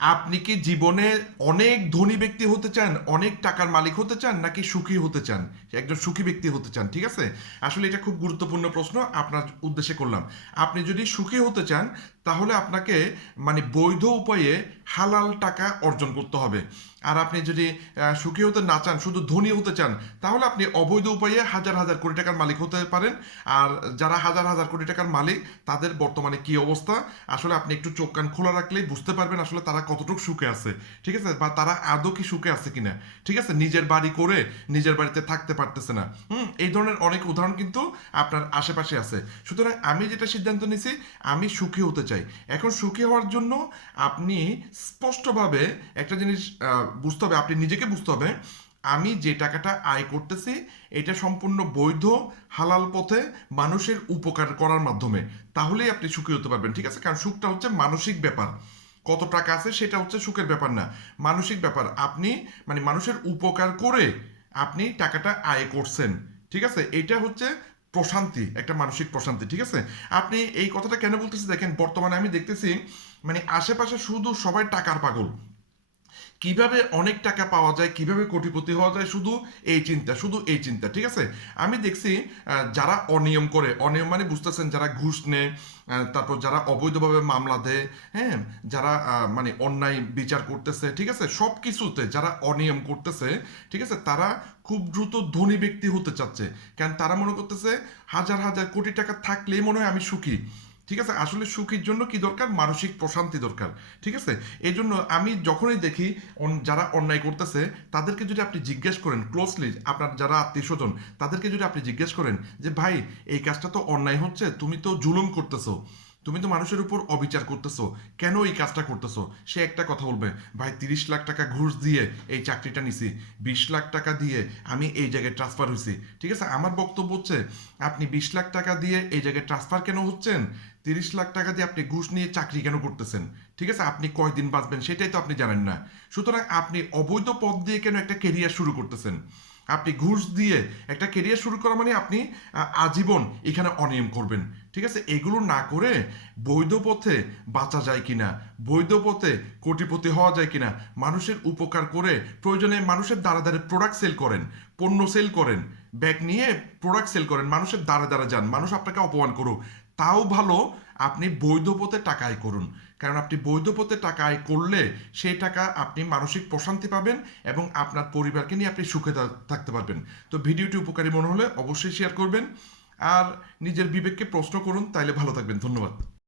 আপনি কি জীবনে অনেক ধনী ব্যক্তি হতে চান, অনেক টাকার মালিক হতে চান, নাকি সুখী হতে চান, একজন সুখী ব্যক্তি হতে চান? ঠিক আছে, আসলে এটা খুব গুরুত্বপূর্ণ প্রশ্ন আপনার উদ্দেশ্যে করলাম। আপনি যদি সুখী হতে চান, তাহলে আপনাকে মানে বৈধ উপায়ে হালাল টাকা অর্জন করতে হবে। আর আপনি যদি সুখী হতে না চান, শুধু ধনী হতে চান, তাহলে আপনি অবৈধ উপায়ে হাজার হাজার কোটি টাকার মালিক হতে পারেন। আর যারা হাজার হাজার কোটি টাকার মালিক, তাদের বর্তমানে কি অবস্থা, আসলে আপনি একটু চোখ কান খোলা রাখলেই বুঝতে পারবেন আসলে তারা কতটুকু সুখে আছে। ঠিক আছে, বা তারা আদৌ কি সুখে আছে কিনা। ঠিক আছে, নিজের বাড়ি করে নিজের বাড়িতে থাকতে পারতেছে না। এই ধরনের অনেক উদাহরণ কিন্তু আপনার আশেপাশে আছে। সুতরাং আমি যেটা সিদ্ধান্ত নিছি, আমি সুখী হতে চাই। এখন সুখী হওয়ার জন্য আপনি স্পষ্টভাবে একটা জিনিস বুঝতে হবে, আপনি নিজেকে বুঝতে হবে, আমি যে টাকাটা আয় করতেছি এটা সম্পূর্ণ বৈধ, হালাল পথে মানুষের উপকার করার মাধ্যমে। তাহলেই আপনি সুখী হতে পারবেন। ঠিক আছে, কারণ সুখটা হচ্ছে মানসিক ব্যাপার। কত টাকা আছে সেটা হচ্ছে সুখের ব্যাপার না, মানসিক ব্যাপার। আপনি মানে মানুষের উপকার করে আপনি টাকাটা আয় করছেন। ঠিক আছে, এটা হচ্ছে প্রশান্তি, একটা মানসিক প্রশান্তি। ঠিক আছে, আপনি এই কথাটা কেন বলতেছি দেখেন, বর্তমানে আমি দেখতেছি মানে আশেপাশে শুধু সবাই টাকার পাগল। কিভাবে অনেক টাকা পাওয়া যায়, কিভাবে কোটিপতি হওয়া যায়, শুধু এই চিন্তা, শুধু এই চিন্তা। ঠিক আছে, আমি দেখছি যারা অনিয়ম করে, অনিয়ম মানে বুঝতেছেন, যারা ঘুষ নেয়, তারপর যারা অবৈধভাবে মামলা দেয়, হ্যাঁ, যারা মানে অন্যায় বিচার করতেছে, ঠিক আছে, সব কিছুতে যারা অনিয়ম করতেছে, ঠিক আছে, তারা খুব দ্রুত ধনী ব্যক্তি হতে চাচ্ছে। কারণ তারা মনে করতেছে হাজার হাজার কোটি টাকা থাকলেই মনে হয় আমি সুখী। ঠিক আছে, আসলে সুখীর জন্য কি দরকার, মানসিক প্রশান্তি দরকার। ঠিক আছে, এই জন্য আমি যখনই দেখি যারা অন্যায় করতেছে, তাদেরকে যদি আপনি জিজ্ঞেস করেন ক্লোজলি, আপনার যারা আত্মীয় স্বজন, তাদেরকে যদি আপনি জিজ্ঞেস করেন যে ভাই এই কাজটা তো অন্যায় হচ্ছে, তুমি তো জুলুম করতেছো, তুমি তো মানুষের উপর অবিচার করতেছো, কেন এই কাজটা করতেছো, সে একটা কথা বলবে, ভাই 30 লাখ টাকা ঘুষ দিয়ে এই চাকরিটা নিছি, 20 লাখ টাকা দিয়ে আমি এই জায়গায় ট্রান্সফার হয়েছি। ঠিক আছে, আমার বক্তব্য হচ্ছে, আপনি 20 লাখ টাকা দিয়ে এই জায়গায় ট্রান্সফার কেন হচ্ছেন, 30 লাখ টাকা দিয়ে আপনি ঘুষ নিয়ে চাকরি কেন করতেছেন? ঠিক আছে, আপনি কয়দিন বাঁচবেন সেটাই তো আপনি জানেন না। সুতরাং আপনি অবৈধ পথ দিয়ে কেন একটা কেরিয়ার শুরু করতেছেন? আপনি ঘুষ দিয়ে একটা কেরিয়ার শুরু করা মানে আপনি আজীবন এখানে অনিয়ম করবেন। ঠিক আছে, এগুলো না করে বৈধ পথে বাঁচা যায় কিনা, বৈধ পথে কোটিপতি হওয়া যায় কিনা, মানুষের উপকার করে প্রয়োজনে মানুষের দ্বারা দ্বারে প্রোডাক্ট সেল করেন, পণ্য সেল করেন, ব্যাগ নিয়ে প্রোডাক্ট সেল করেন, মানুষের দ্বারা দ্বারা যান, মানুষ আপনাকে অপমান করুক, তাও ভালো আপনি বৈধ পথে টাকা আয় করুন। কারণ আপনি বৈধ পথে টাকা আয় করলে সেই টাকা আপনি মানসিক প্রশান্তি পাবেন এবং আপনার পরিবারকে নিয়ে আপনি সুখে থাকতে পারবেন। তো ভিডিওটি উপকারী মনে হলে অবশ্যই শেয়ার করবেন আর নিজের বিবেককে প্রশ্ন করুন, তাইলে ভালো থাকবেন। ধন্যবাদ।